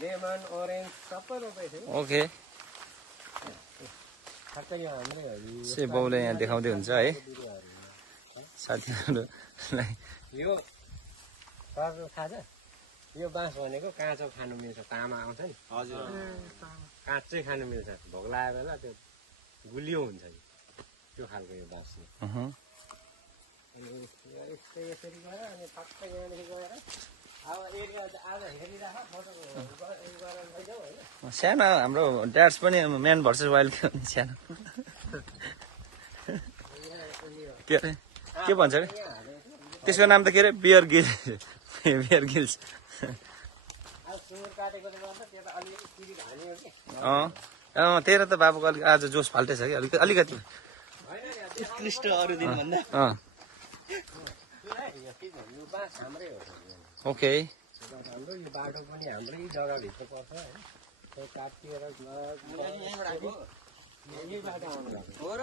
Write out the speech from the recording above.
Lemon orange सबै रोपेको थियो ओके ठ्याक्कै यो हाम्रै से बाउले यहाँ देखाउँदै हुन्छ है साथीहरूलाई यो सरको थाहा छ यो बाँस भनेको काँचो खानु मिल्छ तामा आउँछ नि हजुर काँचै खानु मिल्छ भोक लागेको बेला त्यो गुलियो हुन्छ नि त्यो खालको यो बाँस अहँ। अनि यसरी गएर अनि ठक्कै यहाँदेखि गएर अब एरिया आज हेरिराख फोटो गरेर लैजाऊ होइन सानो हाम्रो ड्याड्स पनि म्यान भर्सेस वाइल्ड सानो के अरे के भन्छ अरे त्यसको नाम त के अरे बियर गिल्स बियर गिल्स अब सुँगुर काटेकोले गर्दा त्यो त अलिअलि पिरिक हान्यो कि त्यही त बाबुको अलिक आज जोस फाल्टेछ कि अलिकति होइन नि उत्कृष्ट अरू दिन भन्दा यो बाँस हाम्रै हो ओके हाम्रो यो बाटो पनि हाम्रै जग्गाभित्र पर्छ होइन त्यो काटिएर यहीँबाट आएको यही बाटो आउनु भएको हो र